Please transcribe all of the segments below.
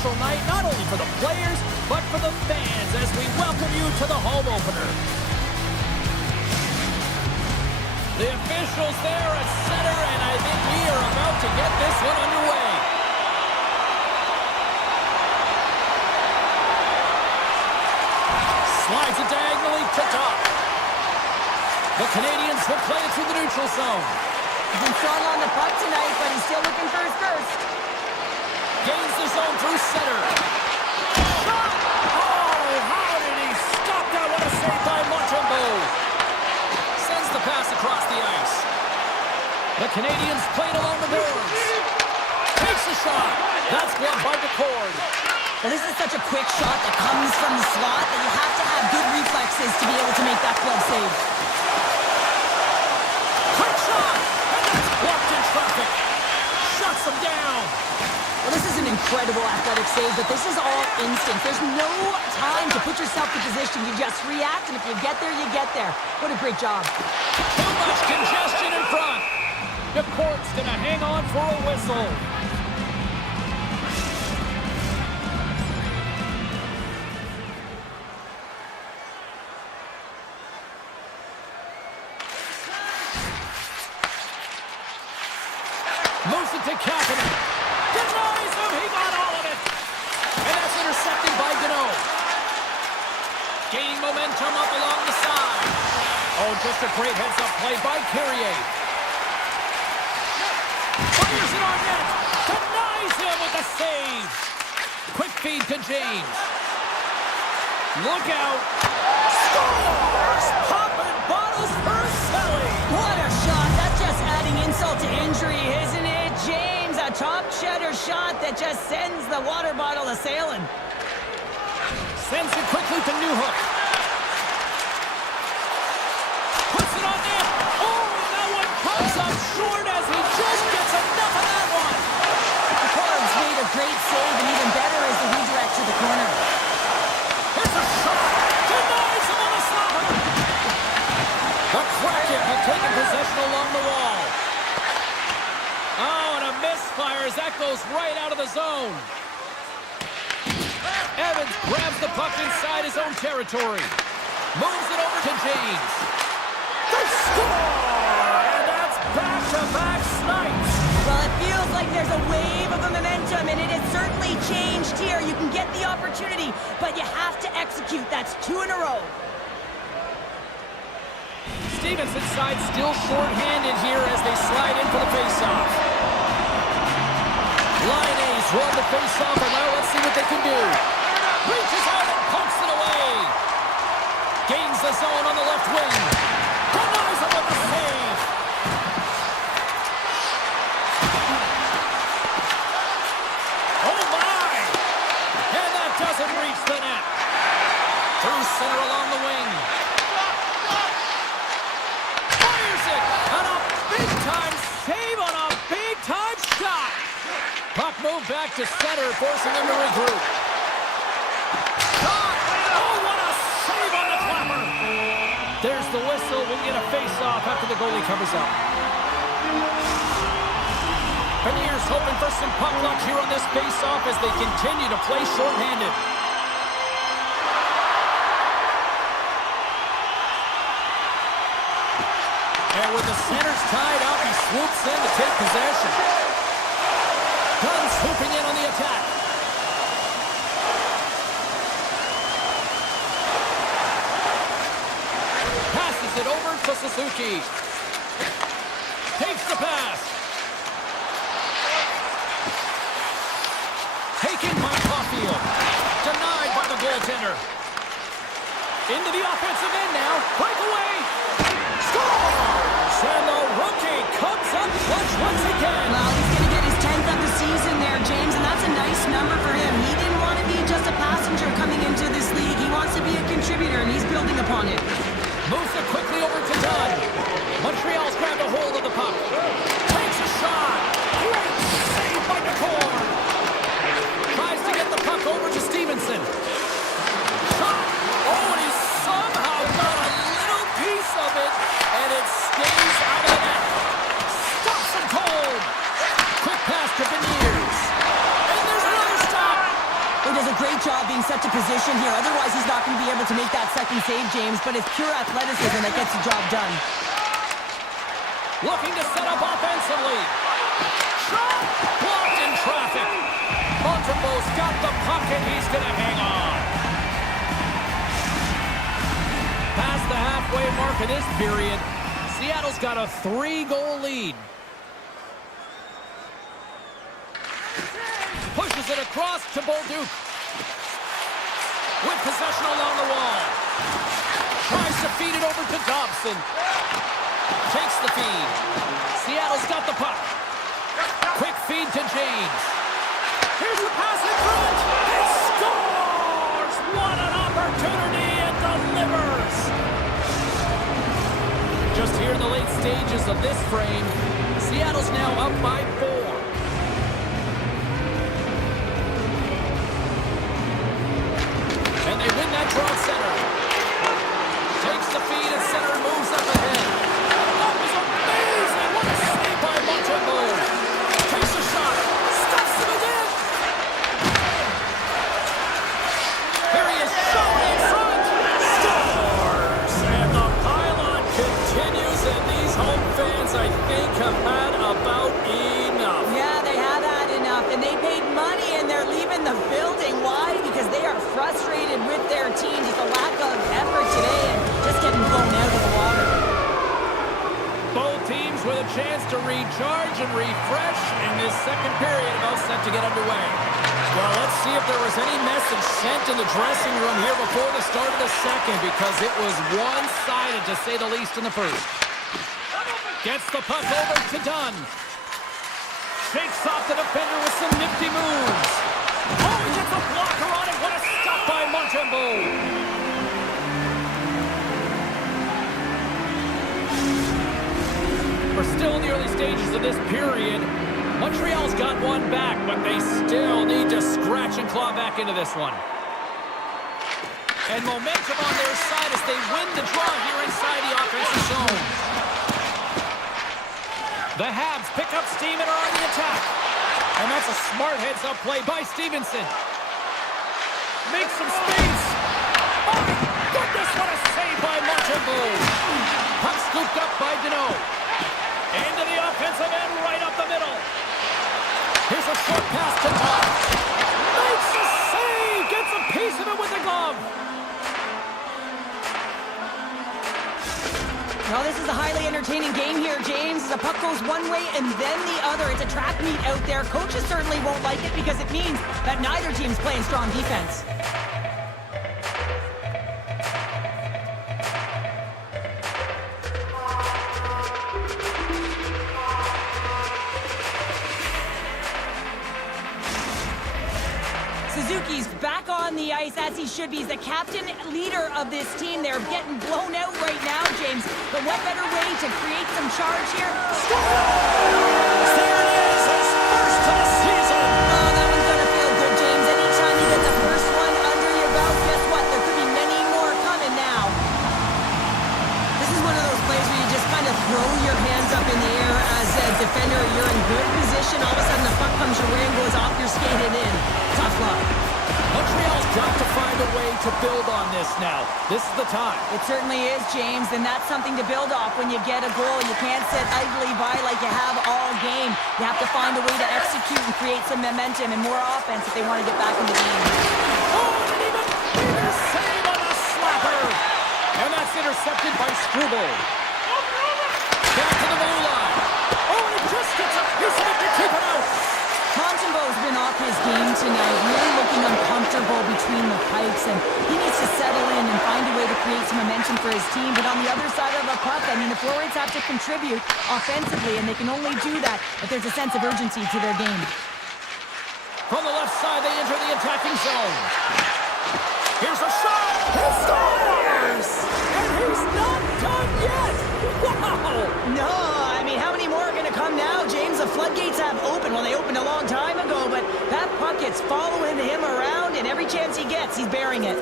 special night, not only for the players, but for the fans, as we welcome you to the home opener. The officials there at center, and I think we are about to get this one underway. Slides it diagonally to top. The Canadians will play it through the neutral zone. He's been strong on the puck tonight, but he's still looking for his first. Gains the zone through center. Shot! Oh, how did he stop that? What a save by Montembeau. Sends the pass across the ice. The Canadians played along the boards. Takes the shot. That's blocked by McCord. Well, this is such a quick shot that comes from the slot that you have to have good reflexes to be able to make that glove save. Quick shot! And that's blocked in traffic. Shuts him down. Well, this is an incredible athletic save, but this is all instinct. There's no time to put yourself in position. You just react, and if you get there, you get there. What a great job. Too much congestion in front. McCord's going to hang on for a whistle. Moves it to Kapanen. Denies him. He got all of it. And that's intercepted by Gano. Gaining momentum up along the side. Oh, just a great heads-up play by Carrier. Fires it on net. Denies him with the save. Quick feed to James. Look out. Scores! Popping bottles for Selly. What a shot. That's just adding insult to injury, isn't it, James? A top cheddar shot that just sends the water bottle a-sailing. Sends it quickly to Newhook. Puts it on net. Oh, that one comes up short as he just gets enough of that one. The Cards made a great save, and even better is the redirect to the corner. Here's a shot. Denies him on the slapper. The Kraken have taken possession along the wall. Oh, and a misfire as that goes right out of the zone. Evans grabs the puck inside his own territory. Moves it over to James. They score! And that's back-to-back snipes. Well, it feels like there's a wave of momentum, and it has certainly changed here. You can get the opportunity, but you have to execute. That's 2 in a row. Stevenson's side still short-handed here as they slide in for the face-off. Line A's run the face-off, and now let's see what they can do. Reaches out and pokes it away. Gains the zone on the left wing. Denies him with the save. Oh my! And that doesn't reach the net. Through center along the wing. Fires it! And a big-time save on a big-time shot. Puck moved back to center, forcing him to regroup. Shot! Oh, what a save on the clapper! There's the whistle. We'll get a face-off after the goalie covers up. Beniers hoping for some puck luck here on this face-off as they continue to play short-handed. And with the centers tied up, he swoops in to take possession. Dunn swooping in on the attack. Passes it over to Suzuki. Takes the pass. Taken by Caulfield. Denied by the goaltender. Into the offensive end now. Breakaway. Scores! And the rookie comes up clutch once again. Well, he's going to get his 10th of the season there, James, and that's a nice number for him. He didn't want to be just a passenger coming into this league. He wants to be a contributor, and he's building upon it. Moves it quickly over to Dunn. Montreal's grabbed a hold of the puck. Takes a shot. Great save by McCord. Tries to get the puck over to Stevenson. Shot. Oh, and he somehow got a little piece of it, and it stays out of the net. Stops him cold. Quick pass to Beniers. And there's another stop. the position here. Otherwise, he's not going to be able to make that second save, James. But it's pure athleticism that gets the job done. Looking to set up offensively. Shot! Blocked in traffic. Montembeau's got the puck, and he's going to hang on. Past the halfway mark of this period, Seattle's got a 3-goal lead. Pushes it across to Bolduc. With possession along the wall. Tries to feed it over to Dobson. Takes the feed. Seattle's got the puck. Quick feed to James. Here's the pass in front. He scores! What an opportunity, and delivers! Just here in the late stages of this frame, Seattle's now up by 4. And they win that draw center. Takes the feed and center moves up ahead. That was amazing! What a save by Montembeau. Takes a shot. Stuffs him again. Here he is, shot in front. Scores! And the pylon continues, and these home fans, I think, have had about enough. Yeah, they have had enough, and they paid money, and they're leaving the building. Why? Because they are frustrated with their team. Just a lack of effort today and just getting blown out of the water. Both teams with a chance to recharge and refresh, and this second period about set to get underway. Well, let's see if there was any message sent in the dressing room here before the start of the second, because it was one-sided, to say the least, in the first. Gets the puck over to Dunn. Shakes off the defender with some nifty moves. Oh, he gets a blocker on it. What a stop by Montembeau. We're still in the early stages of this period. Montreal's got one back, but they still need to scratch and claw back into this one. And momentum on their side as they win the draw here inside the offensive zone. The Habs pick up steam and are on the attack. And that's a smart heads-up play by Stevenson. Makes some space. Oh, my goodness, what a save by Montembeau. Puck scooped up by Deneau. Into the offensive end, right up the middle. Here's a short pass to Todd. Makes a save. Gets a piece of it with the glove. Well, this is a highly entertaining game here, James. The puck goes one way and then the other. It's a track meet out there. Coaches certainly won't like it because it means that neither team's playing strong defense. Suzuki's back on the ice as he should be. He's the captain, leader of this team. They're getting blown out right now, James. But what better way to create some charge here? Scores! There it is, his first of the season. Oh, that one's gonna feel good, James. Anytime you get the first one under your belt, guess what? There could be many more coming now. This is one of those plays where you just kind of throw your hands up in the air as a defender. You're in good position. All of a sudden, the puck comes your way and goes off your skate and in. Tough luck. Montreal's got to find a way to build on this now. This is the time. It certainly is, James, and that's something to build off when you get a goal. You can't sit idly by like you have all game. You have to find a way to execute and create some momentum and more offense if they want to get back in the game. Oh, and even bigger save on the slapper. And that's intercepted by Struble. Back to the blue line. Oh, and it just gets a piece of it to keep it out. Montembeau's been off his game tonight, really looking uncomfortable between the pipes, and he needs to settle in and find a way to create some momentum for his team. But on the other side of the puck, I mean, the Florids have to contribute offensively, and they can only do that if there's a sense of urgency to their game. From the left side, they enter the attacking zone. Here's a shot. He scores! And he's not done yet. Wow! No, I mean, how many more are going to come now, James? The floodgates have opened. Well, they opened a long time ago, but that puck is following him around, and every chance he gets, he's bearing it.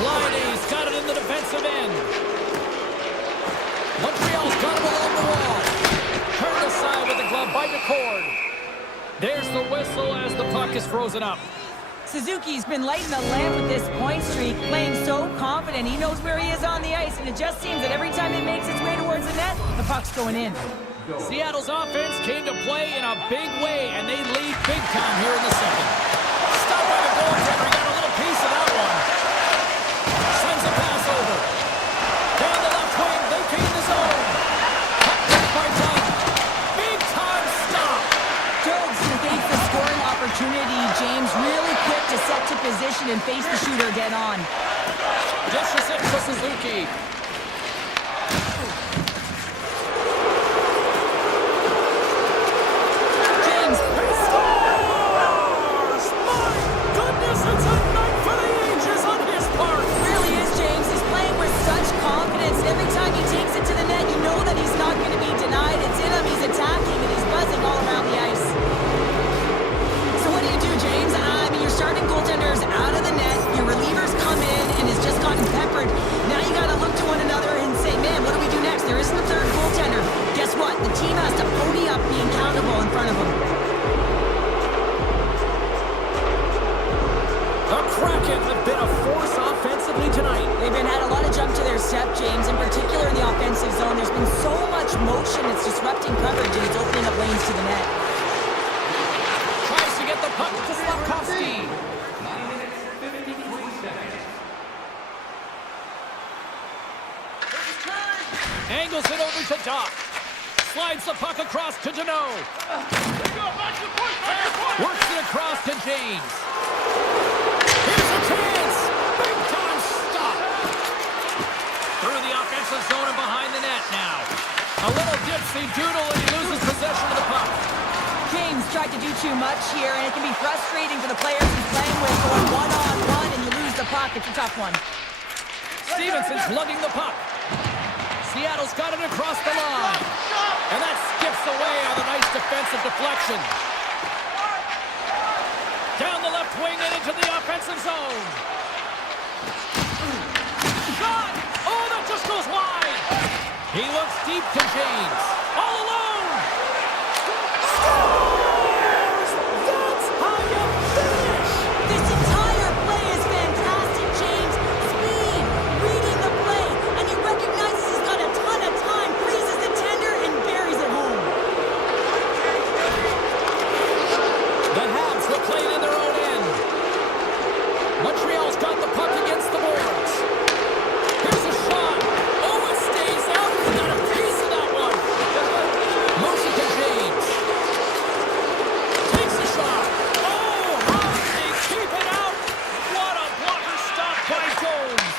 Liney's got it in the defensive end. Montreal's got him along the wall. Turned aside with the glove by by DeCord. There's the whistle as the puck is frozen up. Suzuki's been lighting the lamp with this point streak, playing so confident. He knows where he is on the ice, and it just seems that every time it makes its way towards the net, the puck's going in. Seattle's offense came to play in a big way, and they lead big time here in the second. Stopped by the goaltender. He got a little piece of that one. Sends a pass over. Down the left wing, they gain the zone. Puck back by Dunn. Big time stop. Jones negates the scoring opportunity. James really quick to set to position and face the shooter dead on. Dishes it to Suzuki. Every time he takes it to the net, you know that he's not going to be denied. It's in him, he's attacking, and he's buzzing all around the ice. So what do, James? I mean, your starting goaltender's out of the net, your relievers come in and has just gotten peppered. Now you got to look to one another and say, man, what do we do next? There isn't a third goaltender. Guess what? The team has to pony up being accountable in front of him. The Kraken have been a force offensively tonight. They've had a lot of jump to their step, James, in particular in the offensive zone. There's been so much motion, it's disrupting coverage, and it's opening up lanes to the net. Tries to get the puck to Slafkovsky. Angles it over to Doc. Slides the puck across to Deneau. Works it across to James. Here's a chance! Big time stop! Through the offensive zone and behind the net now. A little dipsy doodle and he loses possession of the puck. James tried to do too much here, and it can be frustrating for the players he's playing with, going one-on-one and you lose the puck. It's a tough one. Stevenson's lugging the puck. Seattle's got it across the line. And that skips away on a nice defensive deflection. Down the left wing and into the offensive zone. Shot! Oh, that just goes wide. He looks deep to James. All alone. Scores! That's how you finish. This entire play is fantastic, James. Speed, reading the play, and he recognizes he's got a ton of time, freezes the tender, and buries it home. The Habs were playing in their own end. Montreal's got the puck against the boards. Here's a shot. Oh, it stays out. He got a piece of that one. Motion to James. Takes a shot. Oh, how did they keep it out? What a blocker stop by Jones.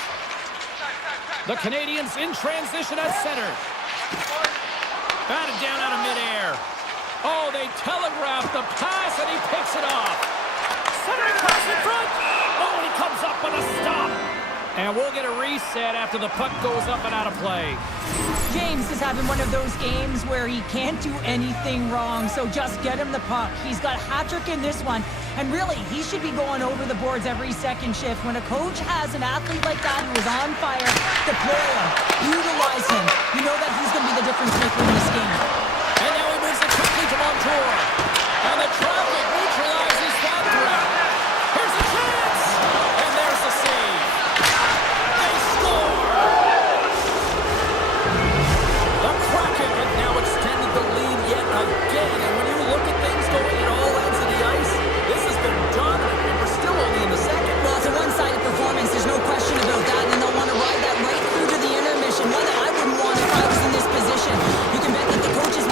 The Canadians in transition at center. Batted down out of midair. Oh, they telegraphed the pass, and he picks it off. Centering pass in front. Oh, and he comes up with a stop. And we'll get a reset after the puck goes up and out of play. James is having one of those games where he can't do anything wrong, so just get him the puck. He's got a hat trick in this one, and really, he should be going over the boards every second shift. When a coach has an athlete like that who is on fire, deploy him, utilize him. You know that he's going to be the difference maker in this game. And now he moves it quickly to Montour. And the traffic neutralizes that threat. Here's a chance! And there's the save. They score! The Kraken have now extended the lead yet again. And when you look at things going at all ends of the ice, this has been dominant. And we're still only in the second. Well, it's a one-sided performance. There's no question about that. And they'll want to ride that right through to the intermission. One that I wouldn't want if I was in this position. You can bet that the coaches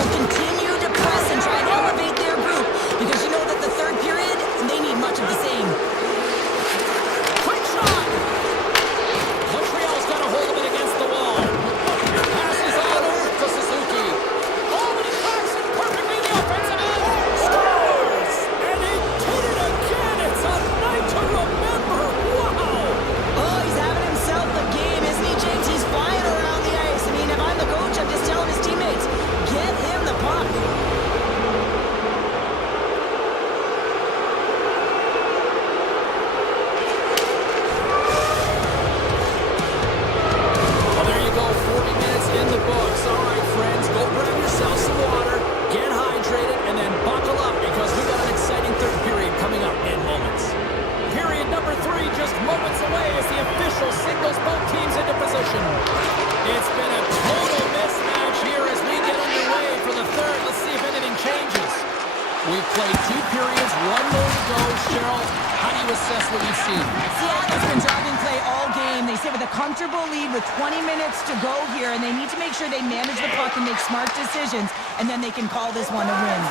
We've played 2 periods, 1 more to go. Cheryl, how do you assess what you've seen? Seattle's been driving play all game. They sit with a comfortable lead with 20 minutes to go here, and they need to make sure they manage the puck and make smart decisions, and then they can call this one a win.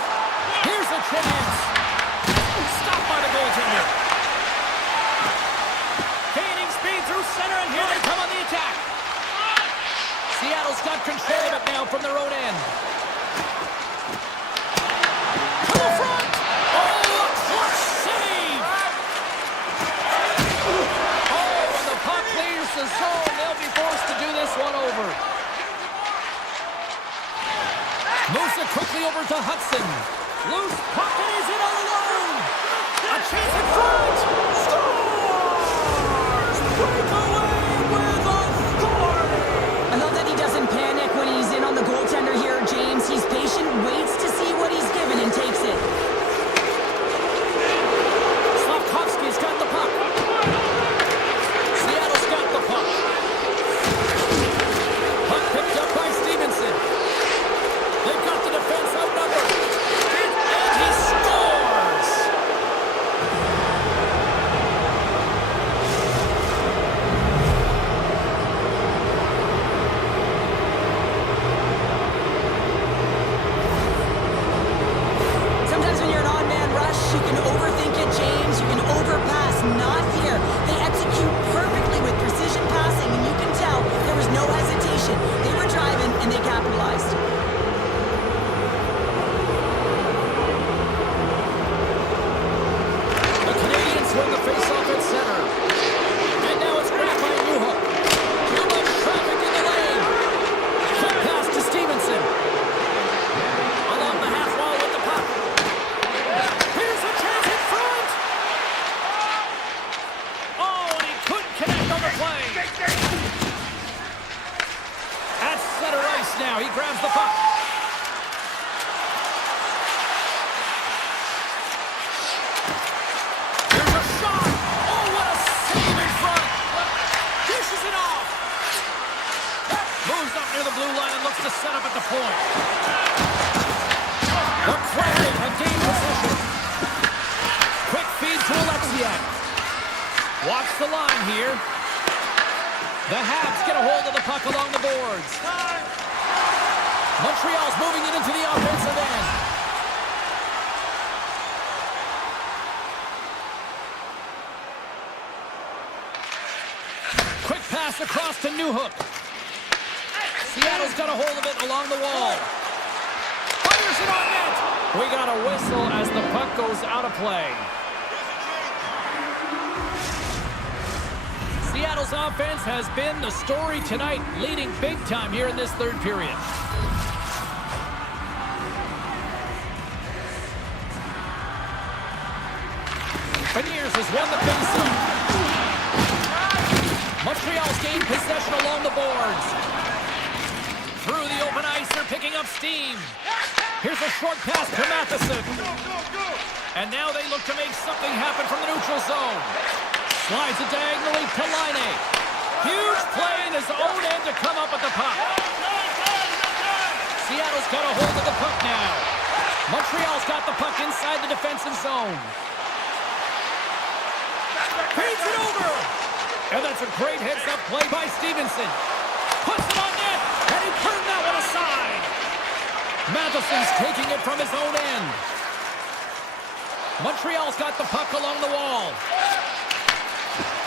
Here's a chance. Stopped by the goaltender. Gaining speed through center, and here they come on the attack. Seattle's got control of it now from their own end. To the front. Oh, a clutch save. Oh, and the puck leaves the zone. They'll be forced to do this one over. Moves it quickly over to Hudson. Loose puck, and he's in alone. A chance in front. Scores! Breakaway with authority. I love that he doesn't panic when he's in on the goaltender here, James. He's patient, waits to see what he's given, and takes it. Slavkovsky's got the puck. Seattle's got the puck. Puck picked up by Stevenson. They've got the defense outnumbered. And he scores! Sometimes when you're an on-man rush, you can overthink it, James. You can overpass. Not here. They execute perfectly with precision passing, and you can tell there was no hesitation. They were driving, and they capitalized. The Canadians win the face-off at center. And now it's grabbed by Newhook. Too much traffic in the lane. Quick pass to Stevenson. Along the half wall with the puck. Here's a chance in front. Oh, and he couldn't connect on the play. At center ice now. He grabs the puck. Here's a shot. Oh, what a save in front. Dishes it off. Moves up near the blue line and looks to set up at the point. The Kraken have gained possession. Quick feed to Alexiak. Watch the line here. The Habs get a hold of the puck along the boards. Montreal's moving it into the offensive end. Quick pass across to Newhook. Seattle's got a hold of it along the wall. Fires it on net. We got a whistle as the puck goes out of play. Seattle's offense has been the story tonight, leading big time here in this third period. Beniers has won the faceoff. Montreal's gained possession along the boards. Through the open ice, they're picking up steam. Here's a short pass to Matheson. And now they look to make something happen from the neutral zone. Slides it diagonally to Laine. Huge play in his own end to come up with the puck. Seattle's got a hold of the puck now. Montreal's got the puck inside the defensive zone. Feeds it over. And that's a great heads-up play by Stevenson. Puts it on net, and he turned that one aside. Matheson's taking it from his own end. Montreal's got the puck along the wall.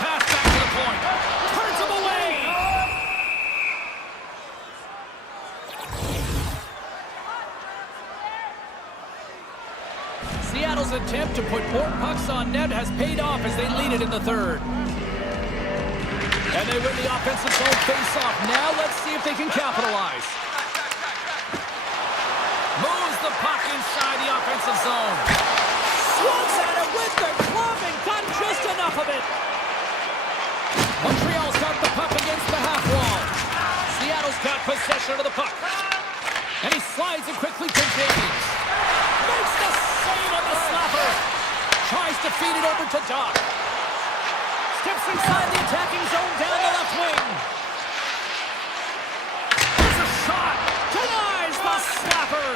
Pass back to the point. Turns him away. Seattle's attempt to put more pucks on net has paid off as they lead it in the third. And they win the offensive zone face-off. Now let's see if they can capitalize. Moves the puck inside the offensive zone. Swats at it with the glove and got just enough of it. Montreal's got the puck against the half wall. Seattle's got possession of the puck. And he slides it quickly to James. Makes the save on the slapper. Tries to feed it over to Doc. Steps inside the attacking zone down the left wing. There's a shot. Denies the slapper.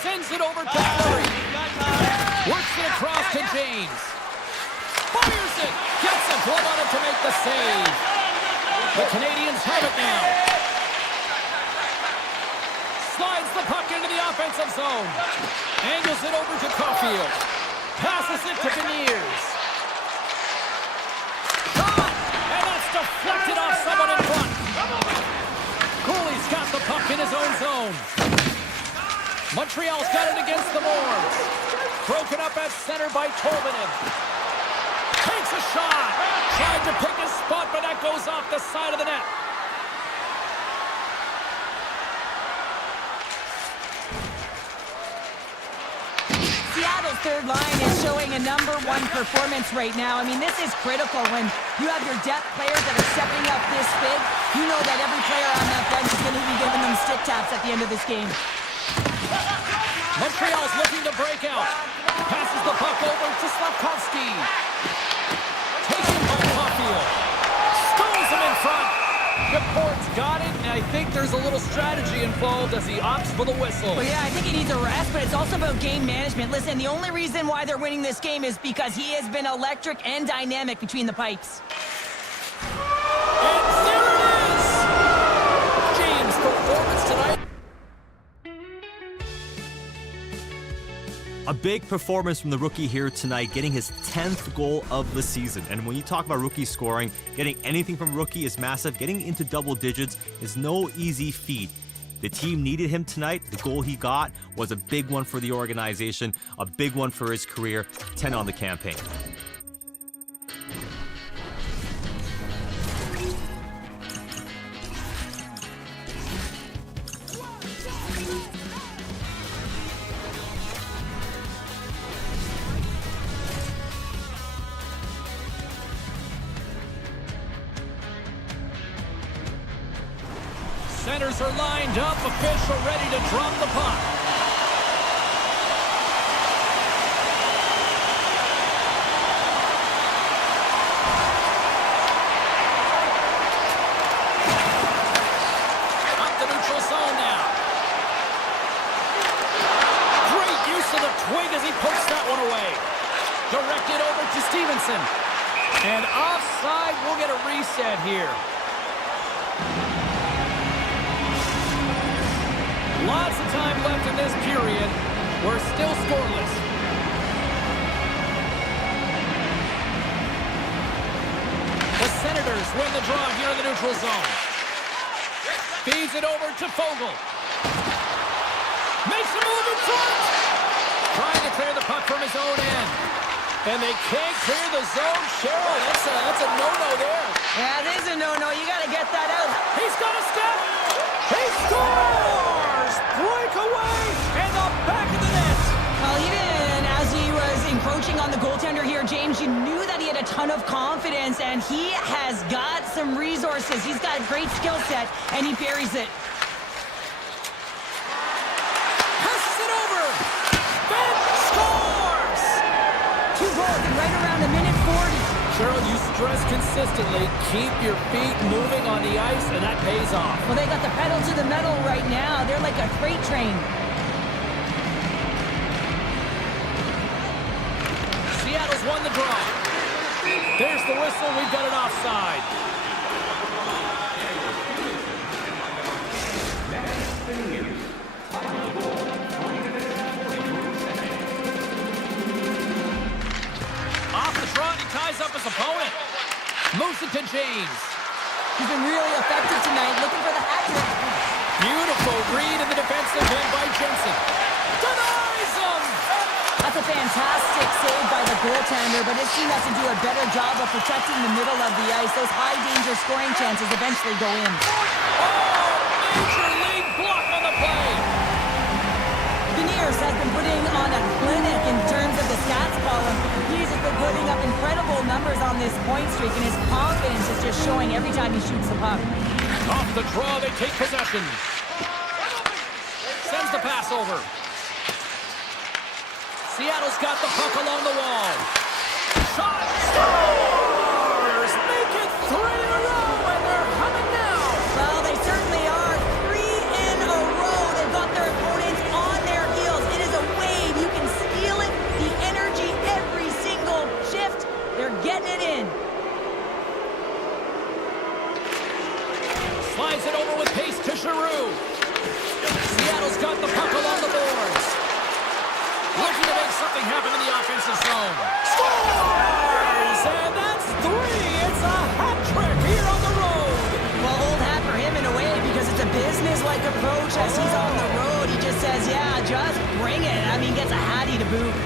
Sends Swings it over to Fleury. Works it across to James. Fires it. Gets a glove on it to make the save. The Canadians have it now. Slides the puck into the offensive zone. Angles it over to Caulfield. Passes it to Beniers. Shot! And that's deflected off someone in front. Cooley's got the puck in his own zone. Montreal's got it against the boards. Broken up at center by Tolvanen. Takes a shot. Tried to pick his spot, but that goes off the side of the net. Seattle's third line is showing a #1 performance right now. I mean, this is critical when you have your depth players that are stepping up this big. You know that every player on that bench is going to be giving them stick taps at the end of this game. Montreal's looking to break out. Passes the puck over to Slafkovsky. Taken by Caulfield. Stones him in front. Ford's got it, and I think there's a little strategy involved as he opts for the whistle. Well, yeah, I think he needs a rest, but it's also about game management. Listen, the only reason why they're winning this game is because he has been electric and dynamic between the pipes. And there it is! James' performance tonight. A big performance from the rookie here tonight, getting his 10th goal of the season. And when you talk about rookie scoring, getting anything from rookie is massive. Getting into double digits is no easy feat. The team needed him tonight. The goal he got was a big one for the organization, a big one for his career, 10 on the campaign. Centers are lined up, official ready to drop the puck. Up the neutral zone now. Great use of the twig as he pokes that one away. Directed over to Stevenson. And offside, we'll get a reset here. Lots of time left in this period. We're still scoreless. The Senators win the draw here in the neutral zone. Feeds it over to Fogle. Makes a move in front. Trying to clear the puck from his own end. And they can't clear the zone. Cheryl, that's a no-no there. Yeah, it is a no-no. You got to get that out. He's got a step. He scores! Breakaway in the back of the net. Well, even as he was encroaching on the goaltender here, James, you knew that he had a ton of confidence, and he has got some resources. He's got a great skill set, and he buries it. Passes it over. Ben scores! 2 goals in right around a minute 40. Cheryl, you stress consistently, keep your feet moving on the ice, and that pays off. Well, they got the pedal to the metal right now. They're like a freight train. Seattle's won the draw. There's the whistle. We've got an offside. Off the trot, he ties up his opponent. Moves it to James. He's been really effective tonight, looking for the hat trick. Beautiful read in the defensive end by Jensen. Denies him! That's a fantastic save by the goaltender, but his team has to do a better job of protecting the middle of the ice. Those high-danger scoring chances eventually go in. Oh, major league block on the play. Beniers has been putting on a clinic in terms of the stats column. He's just been putting up incredible numbers on this point streak, and his confidence is just showing every time he shoots the puck. Off the draw, they take possession. Sends the pass over. Seattle's got the puck along the wall. Shot! Scores! Make it 3 in a row, and they're humming now. Well, they certainly are. 3 in a row. They've got their opponents on their heels. It is a something happen in the offensive zone. Scores! And that's 3. It's a hat trick here on the road. Well, old hat for him in a way because it's a business-like approach as he's on the road. He just says, yeah, just bring it. I mean, gets a hattie to boot.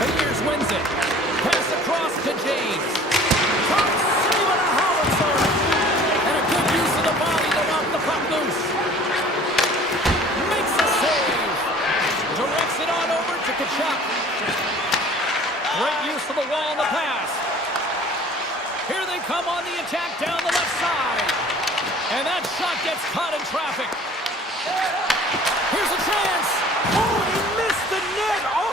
Fingers wins it. Pass across to James. Top save on a howitzer. And a good use of the body to knock the puck loose. Makes a save. Directs it on over to Tkachuk. Great use of the wall on the pass. Here they come on the attack down the left side. And that shot gets caught in traffic. Here's a chance. Oh, he missed the net. Oh!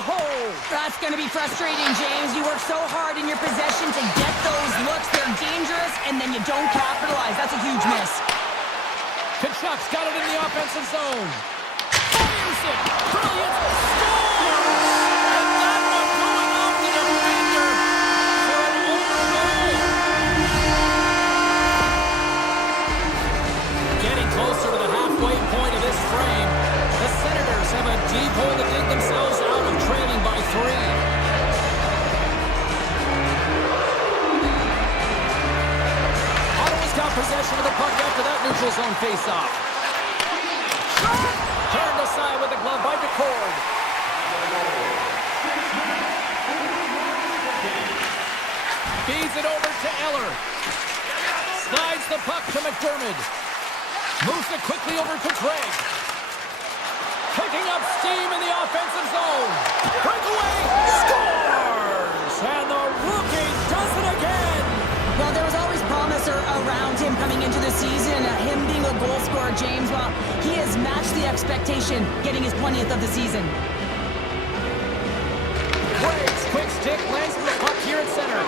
That's going to be frustrating, James. You work so hard in your possession to get those looks. They're dangerous, and then you don't capitalize. That's a huge miss. Tkachuk's got it in the offensive zone. Fires it. Brilliant. Scores! And that one going off the defender for an own goal. Getting closer to the halfway point of this frame. The Senators have a deep hole to dig themselves out of, trailing by 3. Ottawa's got possession of the puck after that neutral zone faceoff. Turned aside with the glove by DeCord. Feeds it over to Eller. Slides the puck to McDermott. Moves it quickly over to Craig. Picking up steam in the offensive zone. Breakaway. Scores! And the rookie does it again. Well, there was always promise around him coming into the season, him being a goal scorer, James. Well, he has matched the expectation, getting his 20th of the season. Craig's quick stick lands the puck here at center.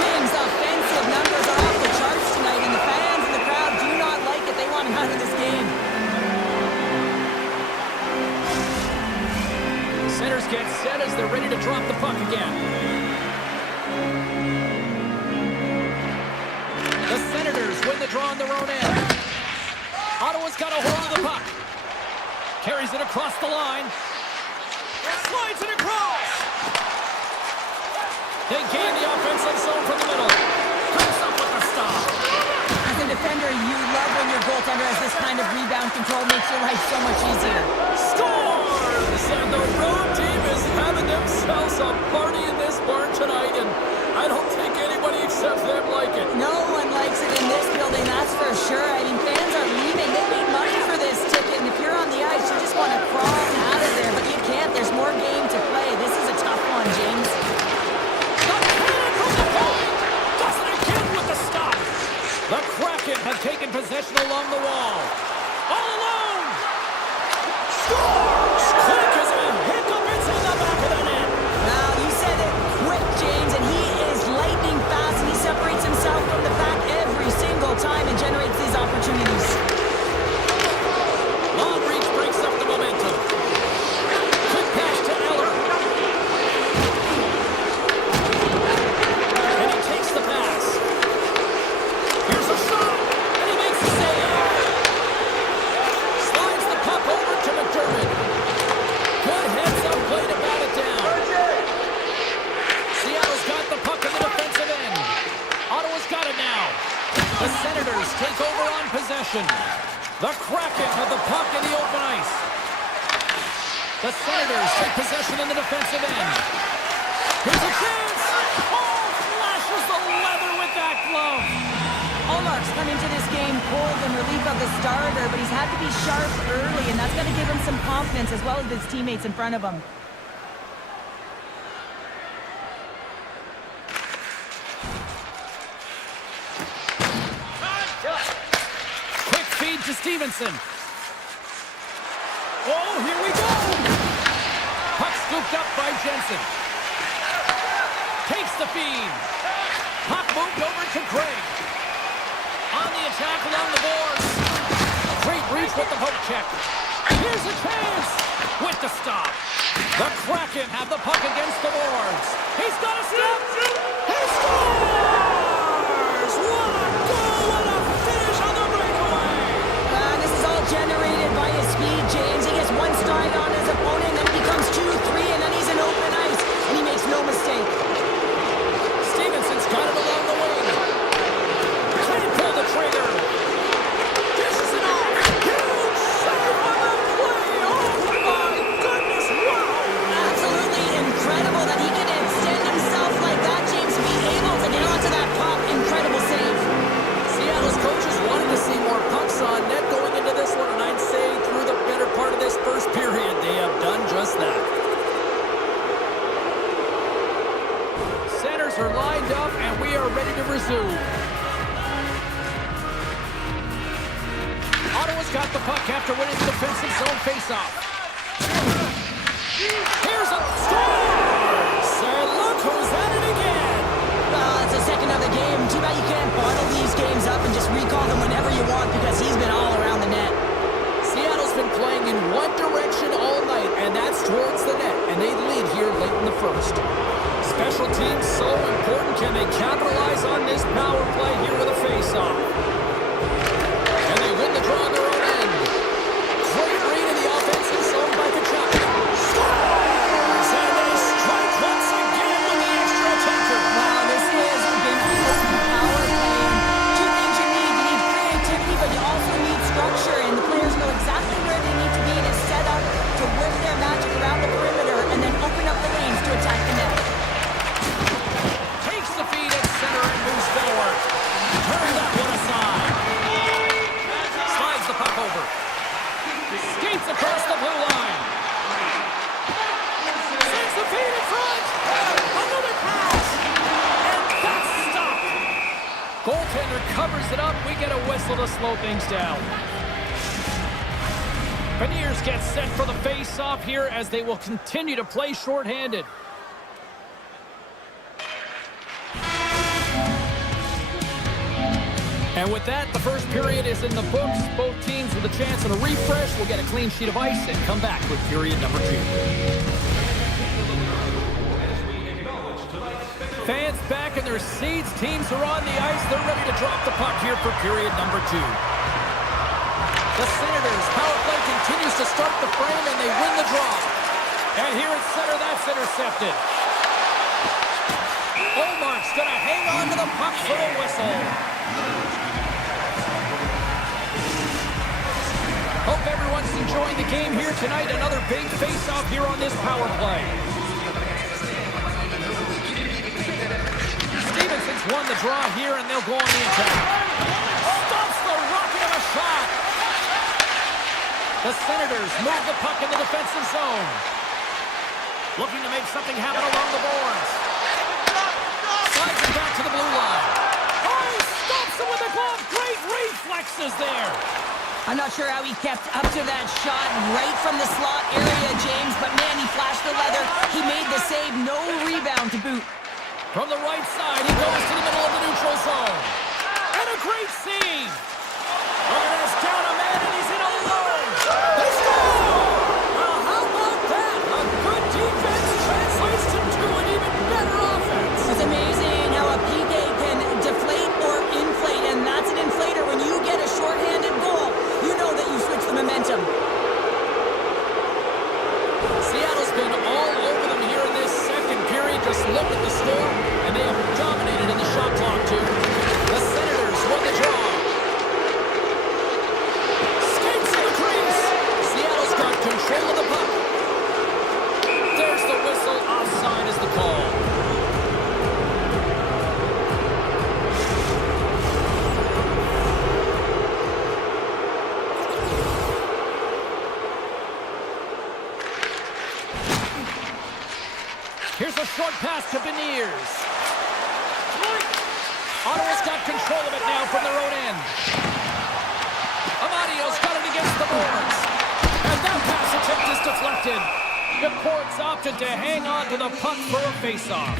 James, offensive numbers are off the charts tonight, and the fans and the crowd do not like it. They want him out of this game. The Senators get set as they're ready to drop the puck again. The Senators win the draw on their own end. Ottawa's got a hold of the puck. Carries it across the line. Slides it across. They gain the offensive zone from the middle. Comes up with the stop. As a defender, you love when your goaltender has this kind of rebound control. Makes your life so much easier. Scores! And the road team is having themselves a party in this barn tonight, and I don't think anybody except them like it. No one likes it in this building, that's for sure. I mean, fans are leaving. They paid money for this ticket, and if you're on the ice, you just want to crawl out of there, but you can't. There's more game to play. This is a tough one, James. The cannon from the point! Does it again with the stop! The Kraken have taken possession along the wall. All alone! Scores! Quick as a hiccup, it's in the back of the net. Well, you said it quick, James, and he is lightning fast, and he separates himself from the pack every single time and generates these opportunities. Long reach breaks up the momentum. Quick pass to Eller. And he takes the pass. Here's a shot, and he makes a save. Slides the puck over to McDermott. Good heads-up play to bat it down. Seattle's got the puck in the defensive end. Ottawa's got it now. The Senators take over on possession. The Kraken have the puck in the open ice. The Senators take possession in the defensive end. Here's a chance. Oh, flashes the leather with that glove. Ullmark's come into this game cold in relief of the starter, but he's had to be sharp early, and that's going to give him some confidence as well as his teammates in front of him. Quick feed to Stevenson. Oh, here we go. Puck scooped up by Jensen. Takes the feed. Puck moved over to Craig. On the attack along the boards. Great reach with the poke check. Here's a chance with the stop. The Kraken have the puck against the boards. He's got a step. He scores! What a goal! What a finish on the ensue. Ottawa's got the puck after winning the defensive zone faceoff. Here's a score! Sir, look who's at it again! It's the second of the game. Too bad you can't bottle these games up and just recall them whenever you want because he's been all around the net. Seattle's been playing in one direction all night, and that's towards the net, and they lead here late in the first. Special teams so important. Can they capitalize on this power play here with a face-off? And they win the draw on their own end. Great read in the offensive zone by Kachuk. Scores! And they strike once again with the extra attacker. Wow, this is a big power play. Two things you need. You need creativity, but you also need structure, and the players know exactly where they need to be and is set up to work their magic around the perimeter and then open up the lanes to attack the net. Takes the feed at center and moves forward. Turn that one aside. Slides the puck over. Skates across the blue line. Sends the feed in front. Another pass. And that's stopped. Goaltender covers it up. We get a whistle to slow things down. Beniers get set for the face-off here as they will continue to play shorthanded. And with that, the first period is in the books. Both teams with a chance at a refresh will get a clean sheet of ice and come back with period number 2. Fans back in their seats. Teams are on the ice. They're ready to drop the puck here for period number 2. The Senators' power play continues to start the frame, and they win the draw. And here at center, that's intercepted. Omark's going to hang on to the puck for the whistle. Hope everyone's enjoying the game here tonight. Another big face-off here on this power play. Stevenson's won the draw here, and they'll go on the attack. Stops the rocket of a shot. The Senators move the puck in the defensive zone. Looking to make something happen along the boards. Slides it back to the blue line. Oh, he stops it with a glove. Great reflexes there. I'm not sure how he kept up to that shot right from the slot area, James, but man, he flashed the leather. He made the save, no rebound to boot. From the right side, he goes to the middle of the neutral zone. And a great save. Look at this, down a man, and he's in alone. They score! Well, how about that? A good defense translates into an even better offense. It's amazing how a PK can deflate or inflate, and that's an inflator. When you get a shorthanded goal, you know that you switch the momentum. Seattle's been all over them here in this second period. Just look at the score, and they have dominated in the shot clock, too. The Senators won the draw. Skates in the crease. Seattle's got control of the puck. There's the whistle. Offside is the call. Here's a short pass to Beniers. Ottawa's got control of it now from their own end. Amadio's got it against the boards. And that pass attempt is deflected. The courts opted to hang on to the puck for a face-off.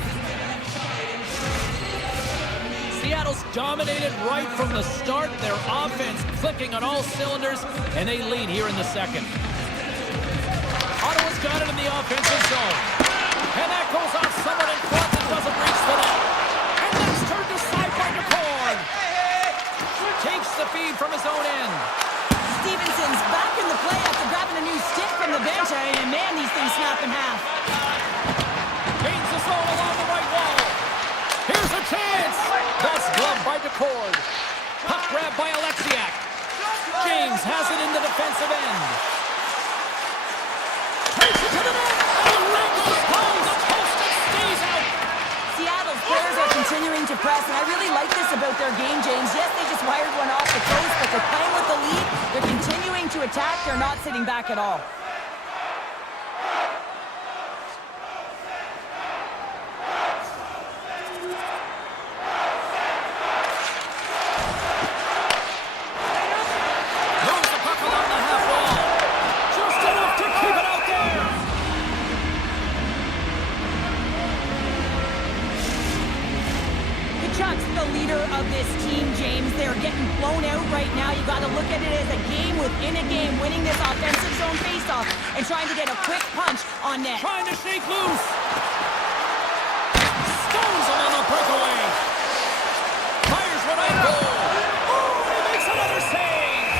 Seattle's dominated right from the start. Their offense clicking on all cylinders, and they lead here in the second. Ottawa's got it in the offensive zone. And that goes off someone in front that doesn't reach the net. And that's turned aside by DeCorn. Takes the feed from his own end. Stevenson's back in the play after grabbing a new stick from the bench, and man, these things snap in half. Gains the zone along the right wall. Here's a chance. That's gloved by DeCorn. Puck grab by Alexiak. James has it in the defensive end. Takes it to the net. Seattle's players are continuing to press, and I really like this about their game, James. Yes, they just wired one off the coast, but they're playing with the lead. They're continuing to attack. They're not sitting back at all. getting blown out right now. You got to look at it as a game within a game, winning this offensive zone faceoff and trying to get a quick punch on net. Trying to shake loose. Stones him on the breakaway. Fires one on goal. Oh, he makes another save.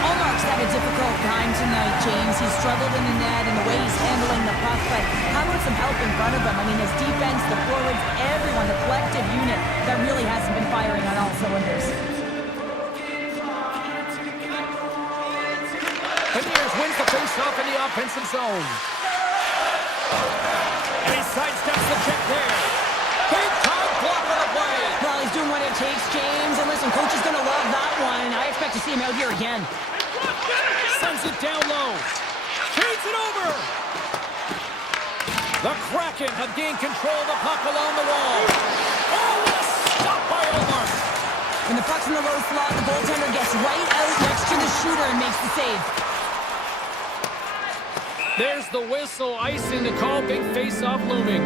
Allmark's had a difficult time tonight, James. He's struggled in the net and the way he's handling the puck, but how about some help in front of him? I mean, his defense, the forwards, everyone, the collective unit that really hasn't been firing on all cylinders. Beniers wins the face-off in the offensive zone. And he sidesteps the check there. Big time block on the play. Well, he's doing what it takes, James. And listen, coach is going to love that one. I expect to see him out here again. Sends it down low. Trades it over. The Kraken have gained control of the puck along the wall. Oh, what a stop by Omar. When the puck's in the low slot, the goaltender gets right out next to the shooter and makes the save. There's the whistle, icing the call, big face-off looming.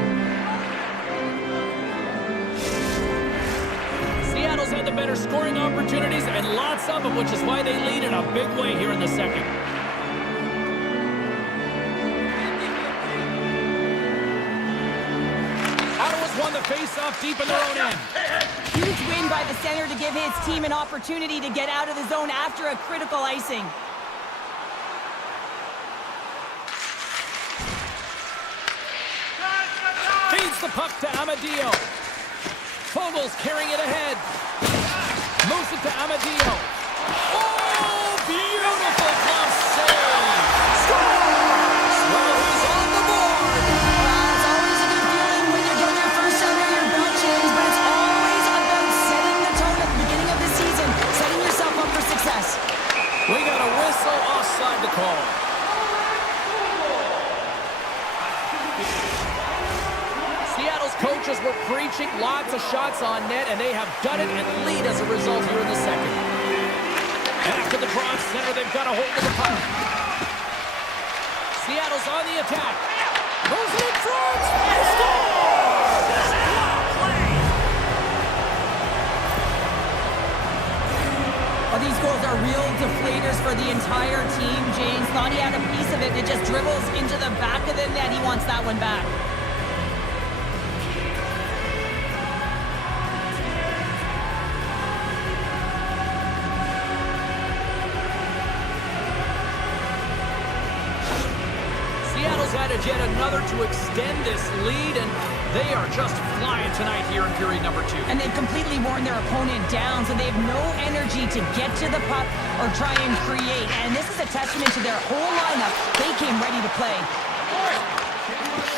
Seattle's had the better scoring opportunities and lots of them, which is why they lead in a big way here in the second. Ottawa's won the face-off deep in their own end. Huge win by the center to give his team an opportunity to get out of the zone after a critical icing. Feeds the puck to Amadio. Fogel's carrying it ahead. Moves it to Amadio. Oh, beautiful glove save. Scores! Well, he's on the board. It's always a good feeling when you get your first under your belt, James, but it's always about setting the tone at the beginning of the season, setting yourself up for success. We got a whistle offside the call. Seattle's coaches were preaching lots of shots on net, and they have done it and lead as a result here in the second. And after the draw at center, they've got a hold of the puck. Seattle's on the attack. Goes in front. He scores! Wow, play! Well, these goals are real deflators for the entire team, James. Thought he had a piece of it. It just dribbles into the back of the net. He wants that one back. Seattle's added yet another to extend this lead, and they are just flying tonight here in period number 2. And they've completely worn their opponent down, so they have no energy to get to the puck or try and create. And this is a testament to their whole lineup. They came ready to play.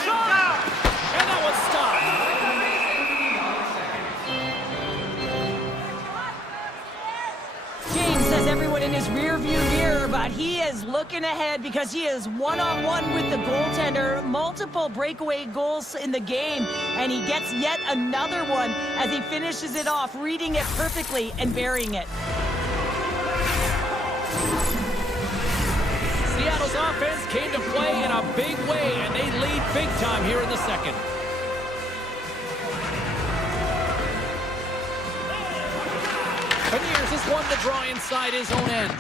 Shot! And that was stopped. James says everyone in his rearview mirror, but he is looking ahead because he is one-on-one with the goaltender. Multiple breakaway goals in the game, and he gets yet another one as he finishes it off, reading it perfectly and burying it. Seattle's offense came to play in a big way, and they lead big time here in the second. Beniers has won the draw inside his own end.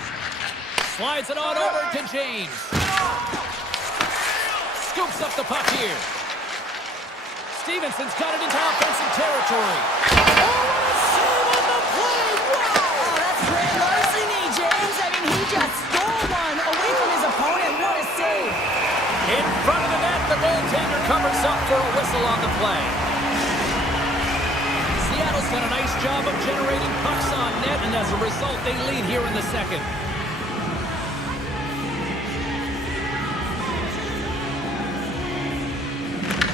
Slides it on over to James. Scoops up the puck here. Stevenson's got it into offensive territory. Oh, what a save on the play! Wow! Oh, that's great larceny, James. I mean, he just stole one away from his opponent. What a save. In front of the net, the goaltender covers up for a whistle on the play. Seattle's done a nice job of generating pucks on net, and as a result, they lead here in the second.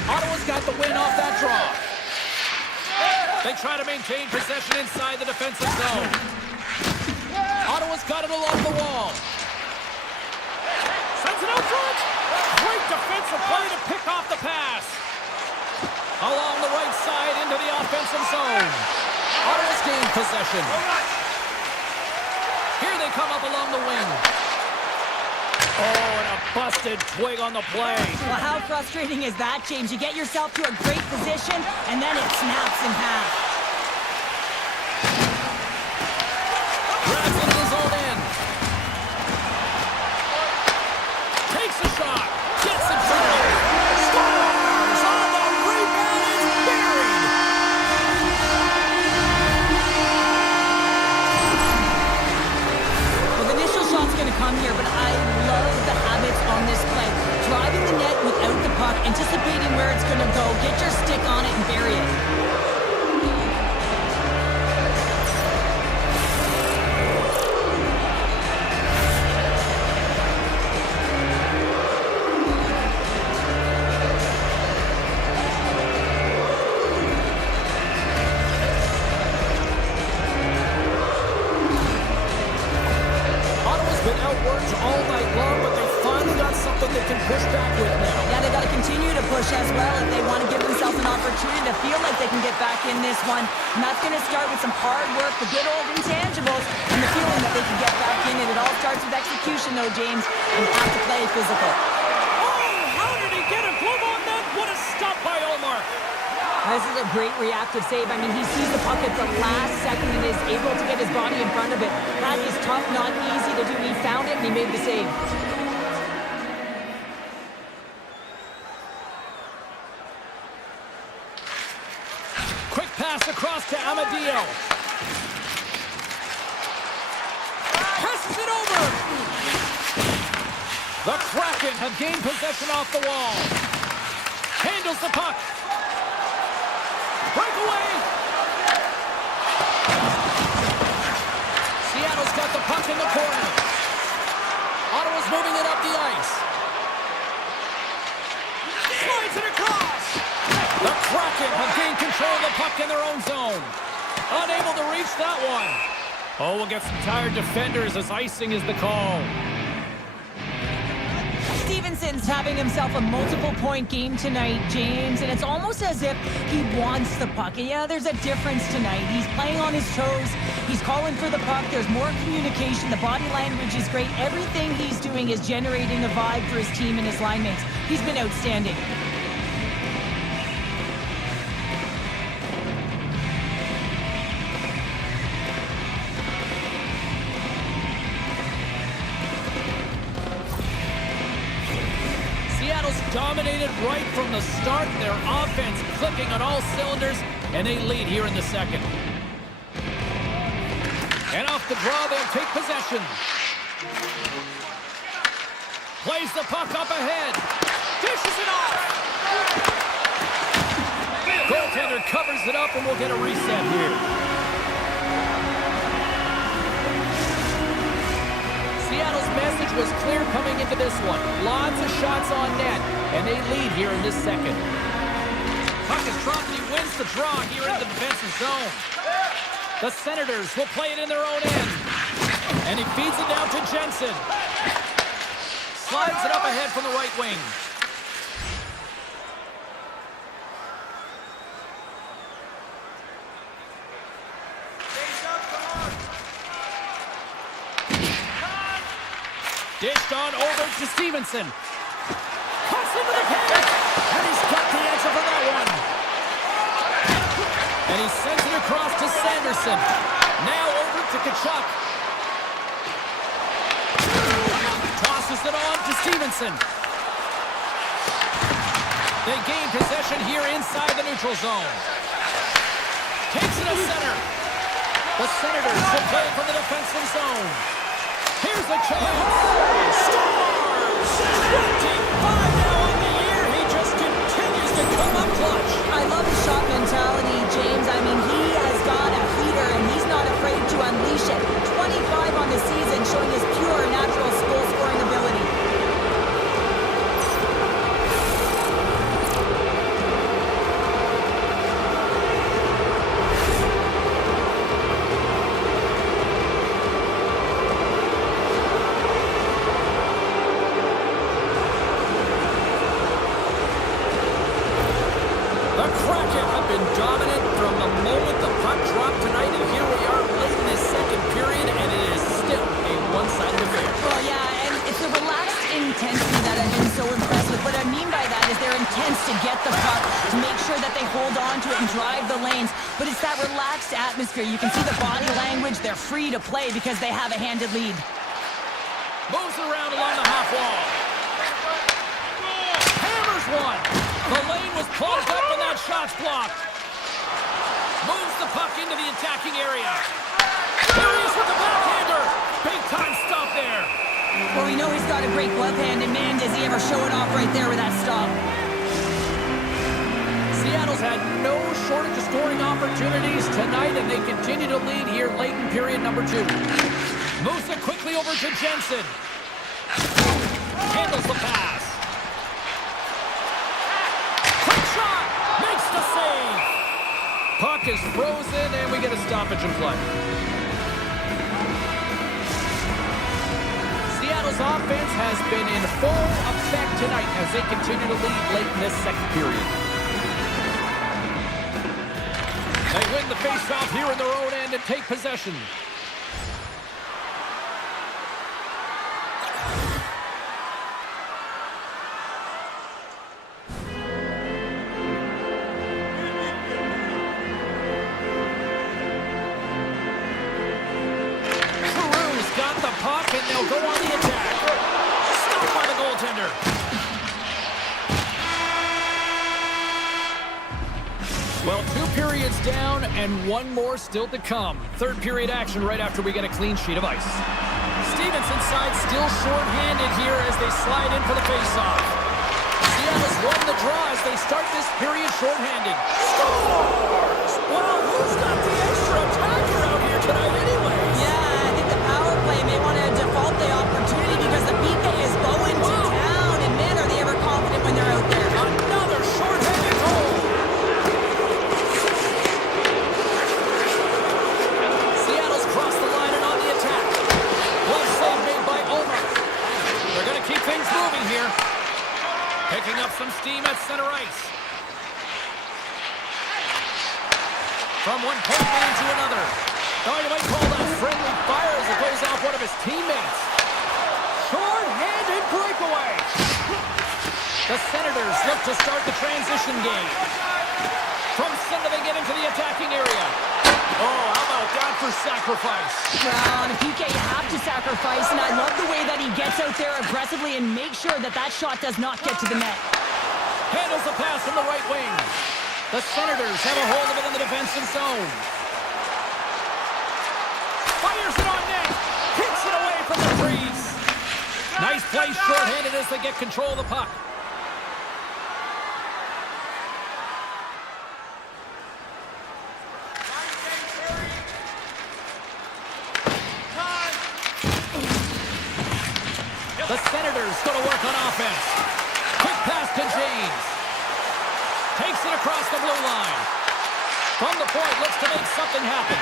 Ottawa's got the win off that draw. They try to maintain possession inside the defensive zone. Ottawa's got it along the wall. Sends it out front. Great defensive play to pick off the pass. Along the right side into the offensive zone. Ottawa's gained possession. Here they come up along the wing. Oh, and a busted twig on the play. Well, how frustrating is that, James? You get yourself to a great position, and then it snaps in half. come here, but I love the habits on this play. Driving the net without the puck, anticipating where it's going to go, get your stick on it and bury it. Outworked all night long, but they finally got something they can push back with now. Yeah, they got to continue to push as well if they want to give themselves an opportunity to feel like they can get back in this one. And that's going to start with some hard work, the good old intangibles, and the feeling that they can get back in it. It all starts with execution, though, James, and you have to play physical. Oh, how did he get a glove on that? What a stop by Omar. This is a great reactive save. I mean, he sees the puck at the last second and is able to get his body in front of it. That is tough, not easy to do. He found it and he made the save. Quick pass across to Amadio. Passes it over. The Kraken have gained possession off the wall. Handles the puck. Breakaway! Seattle's got the puck in the corner. Ottawa's moving it up the ice. Slides it across. The Kraken have gained control of the puck in their own zone. Unable to reach that one. Oh, we'll get some tired defenders as icing is the call. Stevenson's having himself a multiple-point game tonight, James, and it's almost as if he wants the puck. And yeah, there's a difference tonight. He's playing on his toes. He's calling for the puck. There's more communication. The body language is great. Everything he's doing is generating a vibe for his team and his line mates. He's been outstanding. Dominated right from the start. Their offense clicking on all cylinders, and they lead here in the second. And off the draw, they'll take possession. Plays the puck up ahead. Dishes it off. Goaltender covers it up, and we'll get a reset here. Seattle's message was clear coming into this one. Lots of shots on net, and they lead here in this second. Puck is dropped, and he wins the draw here in the defensive zone. The Senators will play it in their own end. And he feeds it down to Jensen. Slides it up ahead from the right wing. Dished on over to Stevenson. Cuts into the paint. And he's got the answer for that one. And he sends it across to Sanderson. Now over to Tkachuk. Tosses it on to Stevenson. They gain possession here inside the neutral zone. Takes it to center. The Senators will play it from the defensive zone. Here's a chance. Scores! 25 now on the year. He just continues to come up clutch. I love his shot mentality, James. I mean, he has got a heater, and he's not afraid to unleash it. 25 on the season, showing his pure, natural goal-scoring ability. Dominant from the moment the puck dropped tonight, and here we are late in this second period, and it is still a one-sided affair. Well, yeah, and it's the relaxed intensity that I've been so impressed with. What I mean by that is they're intense to get the puck, to make sure that they hold on to it and drive the lanes, but it's that relaxed atmosphere. You can see the body language. They're free to play because they have a handed lead. Moves around along the half wall. Hammers one. The lane was clogged up and that shot's blocked. Moves the puck into the attacking area. There he is with the backhander. Big time stop there. Well, we know he's got a great glove hand, and man, does he ever show it off right there with that stop. Seattle's had no shortage of scoring opportunities tonight, and they continue to lead here late in period number 2. Moves it quickly over to Jensen. Handles the pass. Quick shot! Makes the save! Puck is frozen, and we get a stoppage in play. Seattle's offense has been in full effect tonight as they continue to lead late in this second period. They win the faceoff here in their own end and take possession. And they'll go on the attack. Stopped by the goaltender. Well, 2 periods down and 1 more still to come. Third period action right after we get a clean sheet of ice. Stevenson's side still short-handed here as they slide in for the face-off. Seattle's won the draw as they start this period short-handed. Scores! Well, who's got the extra attacker out here tonight anyways? Yeah, I think the power play may want to default the opportunity because the PK is going to town, and man, are they ever confident when they're out there. Another short-handed goal. Seattle's crossed the line and on the attack. Glove save made by Omar. They're going to keep things moving here. Picking up some steam at center ice. From one point man to another. Oh, you might call that friendly fire as it goes off one of his teammates. Short-handed breakaway. The Senators look to start the transition game. From center, they get into the attacking area. Oh, how about that for sacrifice? Well, on a PK, you have to sacrifice, and I love the way that he gets out there aggressively and makes sure that that shot does not get to the net. Handles the pass from the right wing. The Senators have a hold of it in the defensive zone. Fires it on net. Hits it away from the crease. Nice play short-handed as they get control of the puck. The Senators go to work on offense. Quick pass to James. Takes it across the blue line. From the point, looks to make something happen.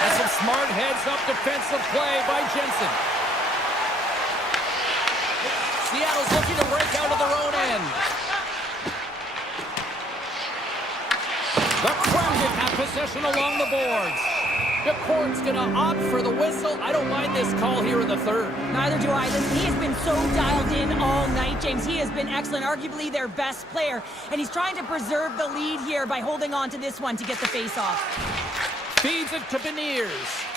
That's some smart heads-up defensive play by Jensen. Seattle's looking to break out of their own end. The Kraken have possession along the boards. The court's going to opt for the whistle. I don't mind this call here in the third. Neither do I. Listen, he has been so dialed in all night, James. He has been excellent, arguably their best player. And he's trying to preserve the lead here by holding on to this one to get the face-off. Feeds it to Beniers.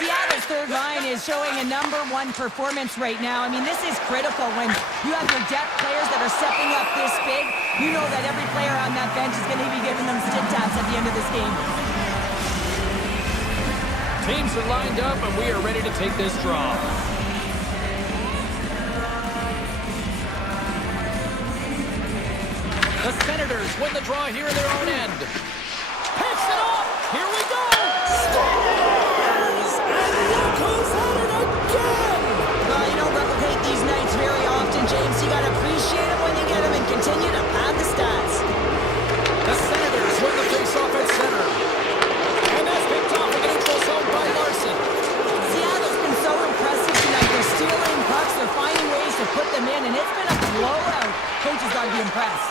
Seattle's third line is showing a #1 performance right now. I mean, this is critical when you have your depth players that are stepping up this big. You know that every player on that bench is going to be giving them stick taps at the end of this game. Teams are lined up, and we are ready to take this draw. The Senators win the draw here in their own end. Picks it up. Here we go. Scores! And look who's at it again. Well, you don't replicate these nights very often, James. You got to appreciate them when you get them and continue to pad the stats. The Senators win the faceoff at center. And that's picked off in the neutral zone by Larson. Seattle's been so impressive tonight. They're stealing pucks. They're finding ways to put them in, and it's been a blowout. Coach has got to be impressed.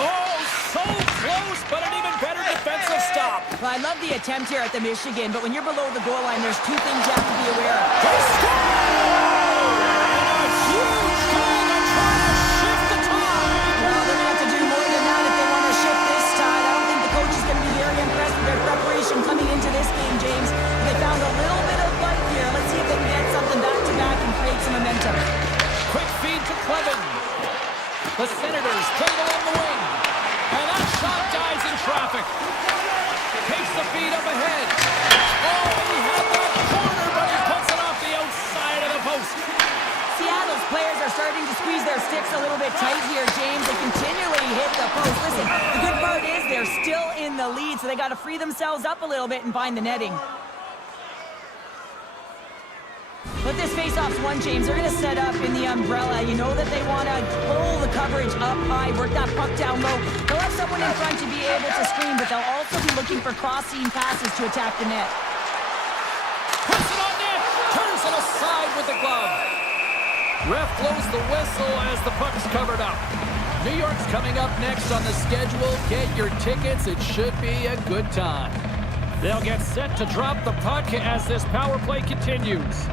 Oh, so close, but an even better defensive stop. Well, I love the attempt here at the Michigan, but when you're below the goal line, there's 2 things you have to be aware of. They score! And a huge goal to try to shift the tide. Well, they're going to have to do more than that if they want to shift this tide. I don't think the coach is going to be very impressed with their preparation coming into this game, James. They found a little bit of light here. Let's see if they can get something back-to-back and create some momentum. Quick feed to Clevin. The Senators play it along the wing. And that shot dives in traffic. Takes the feed up ahead. Oh, he had that corner, but he puts it off the outside of the post. Seattle hit the post. Listen, the good part is they're still in the lead, so they got to free themselves up a little bit and find the netting. But this face-off's won, James. They're going to set up in the umbrella. You know that they want to pull the coverage up high, work that puck down low. They'll have someone in front to be able to screen, but they'll also be looking for cross-seam passes to attack the net. Puts it on net. Turns it aside with the glove. Ref blows the whistle as the puck's covered up. New York's coming up next on the schedule. Get your tickets. It should be a good time. They'll get set to drop the puck as this power play continues.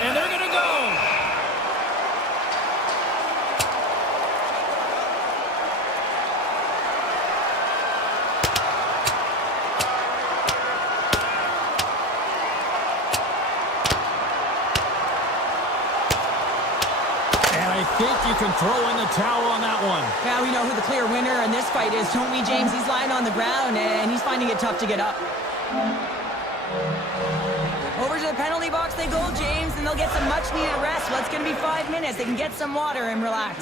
And they're going to go. And I think you can throw in the towel on that one. Yeah, we know who the clear winner in this fight is, don't we, James? He's lying on the ground, and he's finding it tough to get up. Over to the penalty box they go, James, and they'll get some much-needed rest. Well, it's going to be 5 minutes. They can get some water and relax.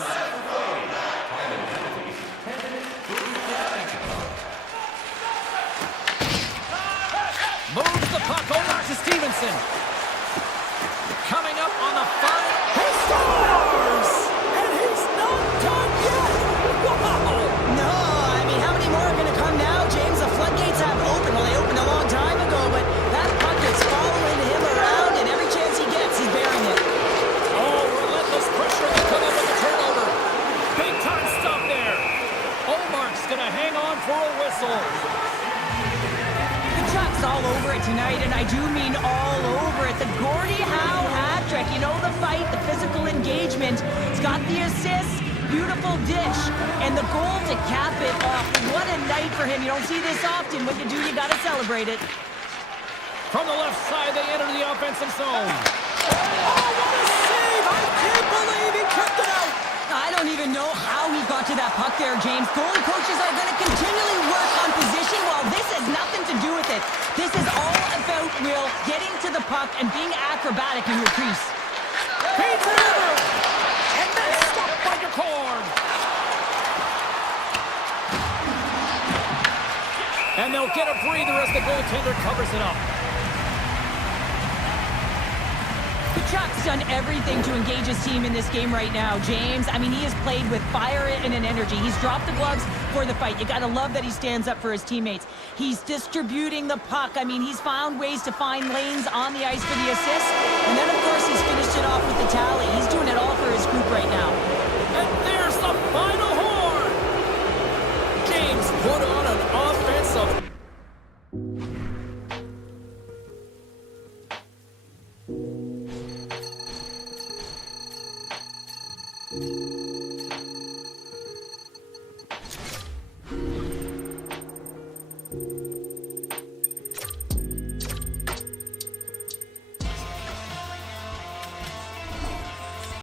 Moves the puck over to Stevenson. Coming up on the far. He scores! And he's not done yet! Wow! No, I mean, how many more are going to come now, James? The floodgates have opened. Well, they opened a long time ago, but that puck is following him around, and every chance he gets, he's bearing it. Oh, relentless pressure to come up with a turnover. Big time stop there. Omark's going to hang on for a whistle. The Chuck's all over it tonight, and I do mean all over it. The Gordie Howe hat trick. You know the fight, the physical engagement. He's got the assist, beautiful dish, and the goal to cap it off. What a night for him. You don't see this often. When you do, you got to celebrate it. From the left side, they enter the offensive zone. Oh, what a save! I can't believe he kept it out! I don't even know how he got to that puck there, James. Goalie coaches are going to continually work on position while this has nothing to do with it. This is all about Will getting to the puck and being acrobatic in your crease. Feeds it over! And then stopped by Decorn! And they'll get a breather as the goaltender covers it up. Chuck's done everything to engage his team in this game right now, James. I mean, he has played with fire and an energy. He's dropped the gloves for the fight. You gotta love that he stands up for his teammates. He's distributing the puck. I mean, he's found ways to find lanes on the ice for the assist. And then, of course, he's finished it off with the tally. He's doing it all for his group right now. And there's the final horn! James put on an offensive...